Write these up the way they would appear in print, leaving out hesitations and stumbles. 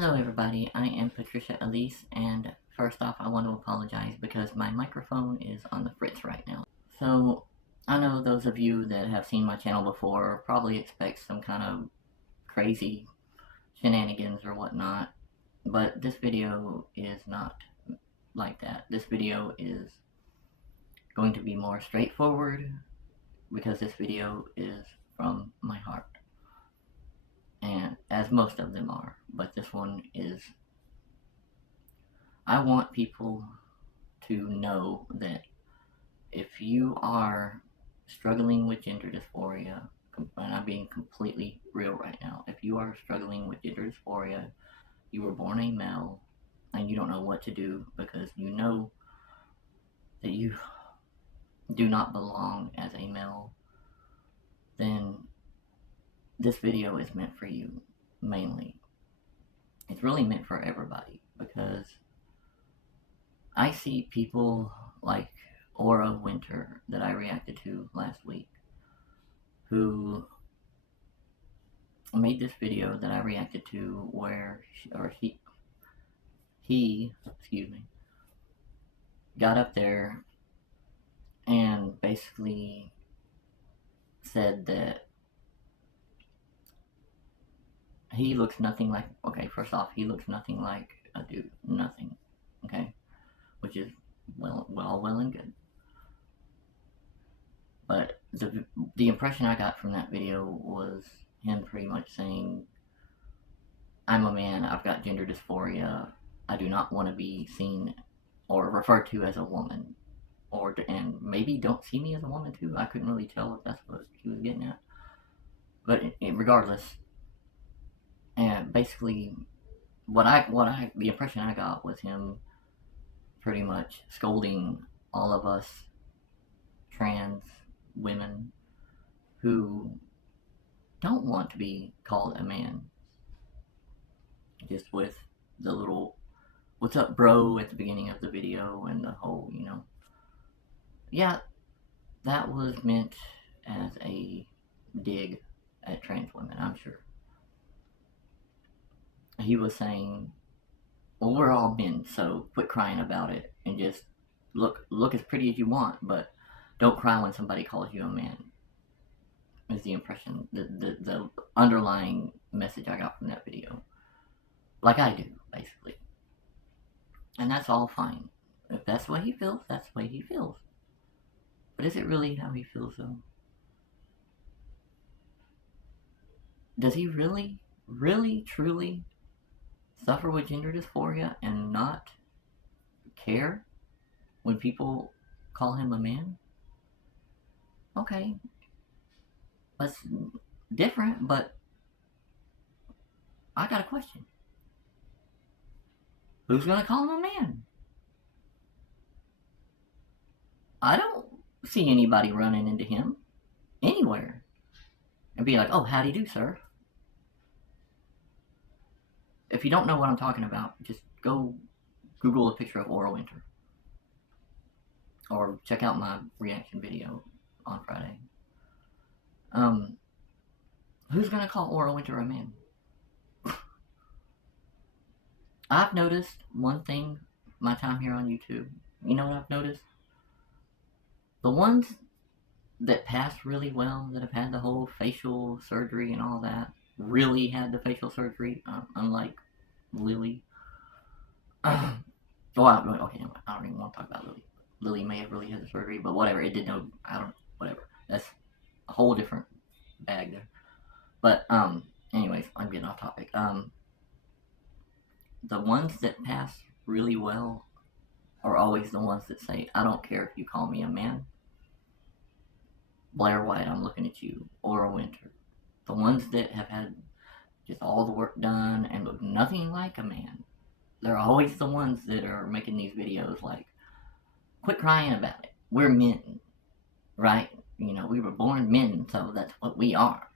Hello everybody, I am PaTricia Elise, and first off I want to apologize because my microphone is on the fritz right now. So, I know those of you that have seen my channel before probably expect some kind of crazy shenanigans or whatnot, but this video is not like that. This video is going to be more straightforward because this video is from my heart. And as most of them are, but this one is. I want people to know that if you are struggling with gender dysphoria, and I'm being completely real right now, if you are struggling with gender dysphoria, you were born a male, and you don't know what to do because you know that you do not belong as a male, then this video is meant for you, mainly. It's really meant for everybody, because I see people like Aura Winter that I reacted to last week, who made this video that I reacted to where he, excuse me, got up there and basically said that he looks nothing like, okay, first off, he looks nothing like a dude, nothing, okay, which is well and good. But the impression I got from that video was him pretty much saying, I'm a man, I've got gender dysphoria, I do not want to be seen or referred to as a woman, and maybe don't see me as a woman too. I couldn't really tell if that's what he was getting at. But regardless, and basically, the impression I got was him pretty much scolding all of us trans women who don't want to be called a man, just with the little "what's up bro" at the beginning of the video and the whole, yeah, that was meant as a dig at trans women, I'm sure. He was saying, well, we're all men, so quit crying about it and just look as pretty as you want, but don't cry when somebody calls you a man, is the impression, the underlying message I got from that video. Like I do, basically. And that's all fine. If that's the way he feels, that's the way he feels. But is it really how he feels, though? Does he really, truly suffer with gender dysphoria and not care when people call him a man? Okay, that's different, but I got a question. Who's gonna call him a man? I don't see anybody running into him anywhere and be like, oh, howdy do, sir. If you don't know what I'm talking about, just go Google a picture of Aura Winter, or check out my reaction video on Friday. Who's gonna call Aura Winter a man? I've noticed one thing my time here on YouTube. You know what I've noticed? The ones that passed really well, that have had the whole facial surgery and all that, really had the facial surgery, unlike Lily. Okay, I don't even want to talk about Lily. Lily may have really had the surgery, but whatever, it did no, whatever. That's a whole different bag there. But, anyways, I'm getting off topic. The ones that pass really well are always the ones that say, I don't care if you call me a man. Blair White, I'm looking at you. Aura Winter. The ones that have had just all the work done and look nothing like a man, they're always the ones that are making these videos like, quit crying about it. We're men, right? We were born men, so that's what we are.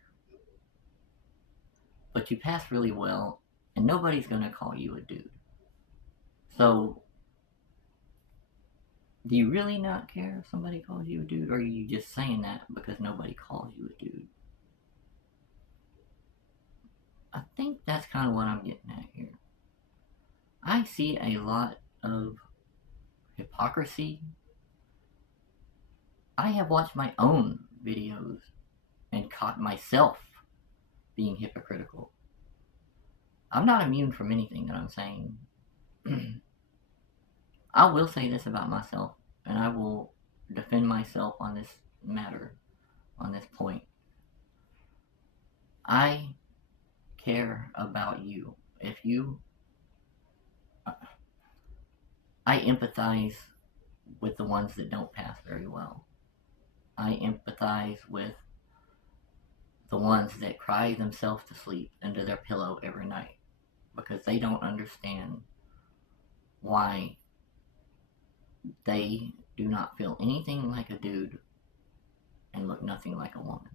But you pass really well, and nobody's gonna call you a dude. So, do you really not care if somebody calls you a dude, or are you just saying that because nobody calls you a dude? I think that's kind of what I'm getting at here. I see a lot of hypocrisy. I have watched my own videos and caught myself being hypocritical. I'm not immune from anything that I'm saying. I will say this about myself, and I will defend myself on this matter, on this point. I care about you. If you, I empathize with the ones that don't pass very well. I empathize with the ones that cry themselves to sleep into their pillow every night because they don't understand why they do not feel anything like a dude and look nothing like a woman.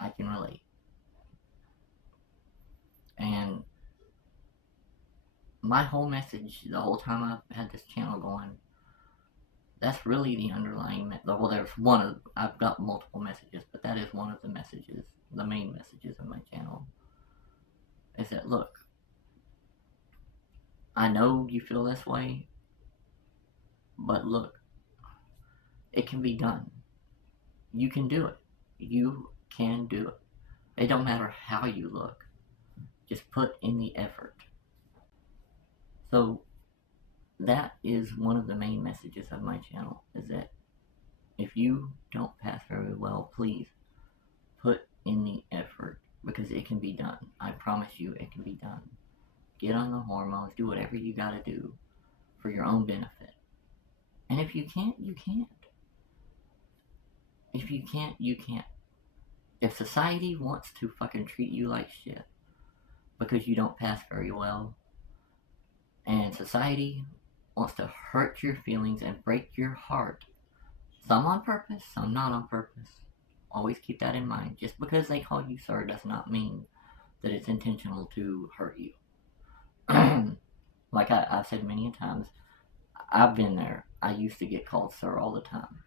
I can relate. And my whole message, the whole time I've had this channel going, that's really the underlying, well, there's one of, I've got multiple messages, but that is one of the messages, the main messages of my channel, is that, look, I know you feel this way, but look, it can be done. You can do it. You can do it. It don't matter how you look. Just put in the effort. So that is one of the main messages of my channel, is that if you don't pass very well, please put in the effort because it can be done. I promise you it can be done. Get on the hormones, do whatever you gotta do for your own benefit. And if you can't, you can't. If you can't, you can't. If society wants to fucking treat you like shit because you don't pass very well, and society wants to hurt your feelings and break your heart, some on purpose, some not on purpose. Always keep that in mind. Just because they call you sir does not mean that it's intentional to hurt you. Like I've said many times, I've been there. I used to get called sir all the time.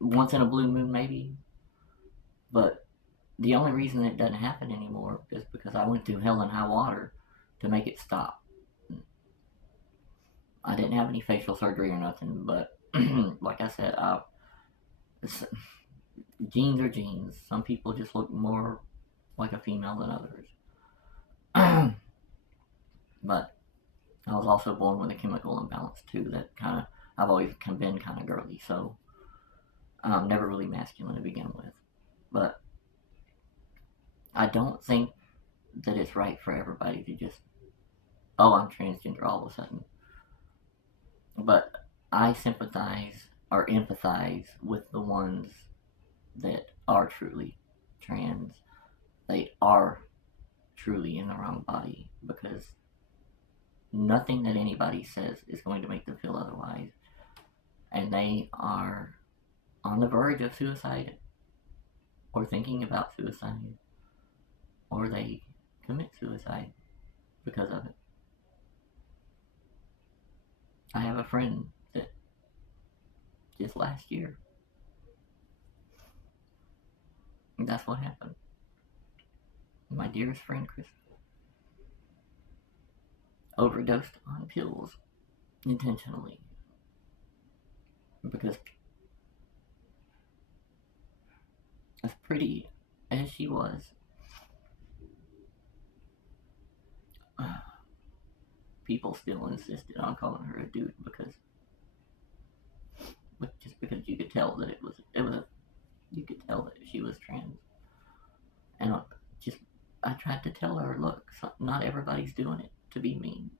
Once in a blue moon maybe, but the only reason it doesn't happen anymore is because I went through hell and high water to make it stop. I didn't have any facial surgery or nothing, but like I said, genes are genes. Some people just look more like a female than others. But I was also born with a chemical imbalance too. That kind of, I've always been kind of girly, so never really masculine to begin with. But I don't think that it's right for everybody to just, oh, I'm transgender all of a sudden. But I sympathize or empathize with the ones that are truly trans. They are truly in the wrong body because nothing that anybody says is going to make them feel otherwise. And they are on the verge of suicide or thinking about suicide, or they commit suicide because of it. I have a friend that just last year, that's what happened. My dearest friend Chris overdosed on pills intentionally because as pretty as she was, people still insisted on calling her a dude because just because you could tell that you could tell that she was trans. And I tried to tell her, look, not everybody's doing it to be mean.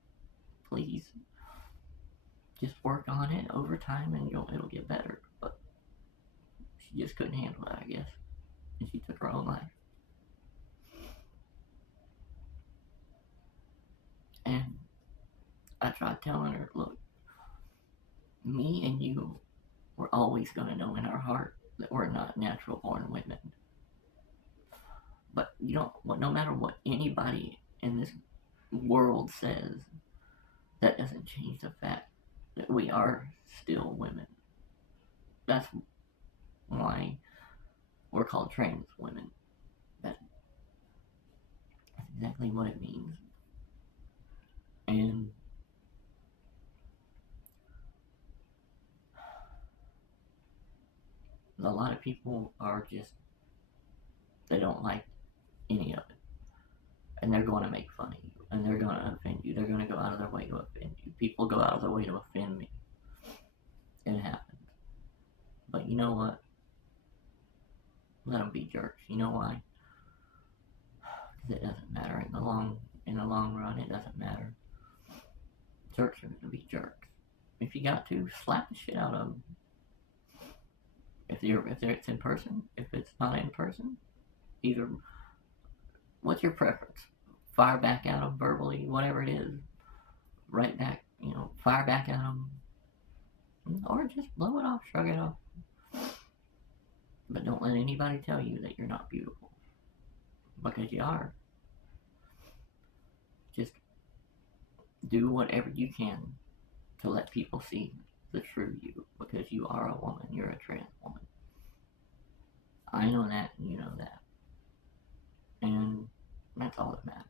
Please, just work on it over time and it'll get better. But she just couldn't handle it, I guess, and she took her own life. And I tried telling her, look, me and you, we're always going to know in our heart that we're not natural born women. But no matter what anybody in this world says, that doesn't change the fact that we are still women. That's why we're called trans women. exactly what it means. And a lot of people are just, they don't like any of it. And they're going to make fun of you. And they're going to offend you. They're going to go out of their way to offend you. People go out of their way to offend me. It happens. But you know what? Let them be jerks. You know why? Because it doesn't matter. In the long run, it doesn't matter. Jerks are going to be jerks. If you got to, slap the shit out of them. If it's in person, if it's not in person, either. What's your preference? Fire back at them verbally, whatever it is. Right back, fire back at them, or just blow it off, shrug it off. But don't let anybody tell you that you're not beautiful, because you are. Just do whatever you can to let people see the true you, because you are a woman. You're a trans woman. I know that, and you know that. And that's all that matters.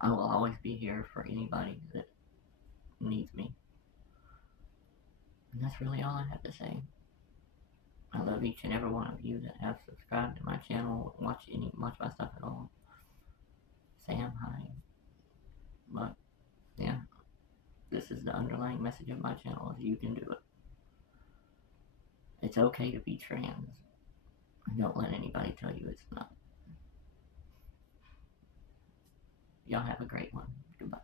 I will always be here for anybody that needs me. And that's really all I have to say. I love each and every one of you that have subscribed to my channel, watch my stuff at all. Sam, hi. But, yeah. This is the underlying message of my channel, is you can do it. It's okay to be trans. Don't let anybody tell you it's not. Y'all have a great one. Goodbye.